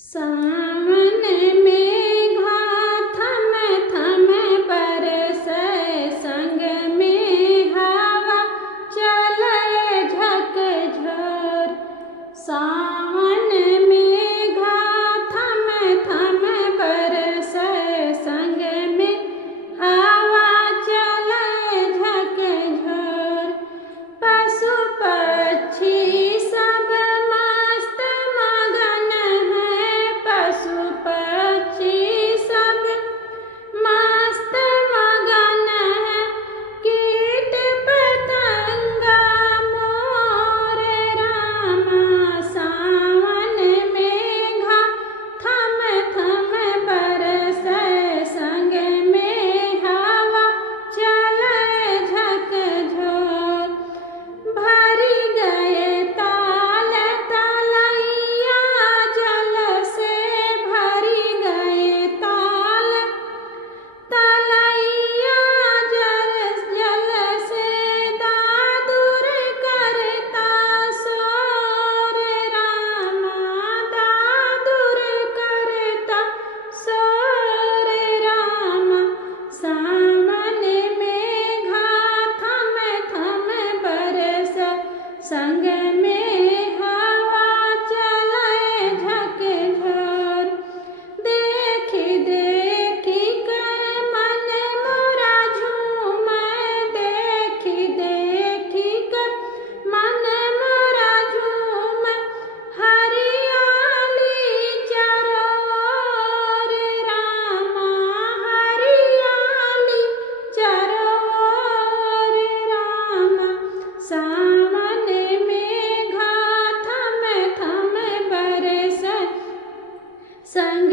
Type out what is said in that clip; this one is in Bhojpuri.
सावन मेघा थम थम बरसै, संग में हवा चलै झकझोर। सावन मेघा थम थम बरसै, संग में हवा चलै झकझोर। पशु पक्षी सब मस्त मगन हैं, पशु पक्षी सब मस्त मगन हैं। कीट पतंगा मोर रामा, सावन मेघा थम थम बरसै, संग में हवा चलै झकझोर। भरी गए ताल तलैया जल से, भरी गए ताल तलैया जल से। दादुर करता शोर रामा, दादुर करता शोर रामा। सावन मेघा थम थम बरसै, संग में हवा चलै झकझोर। देखी देखी कर मन मोरा झूमै, देखी देखी कर मन मोरा झूमै। हरियाली चारों ओर रामा, हरियाली चारों ओर रामा। सावन मेघा थम थम बरसै, संग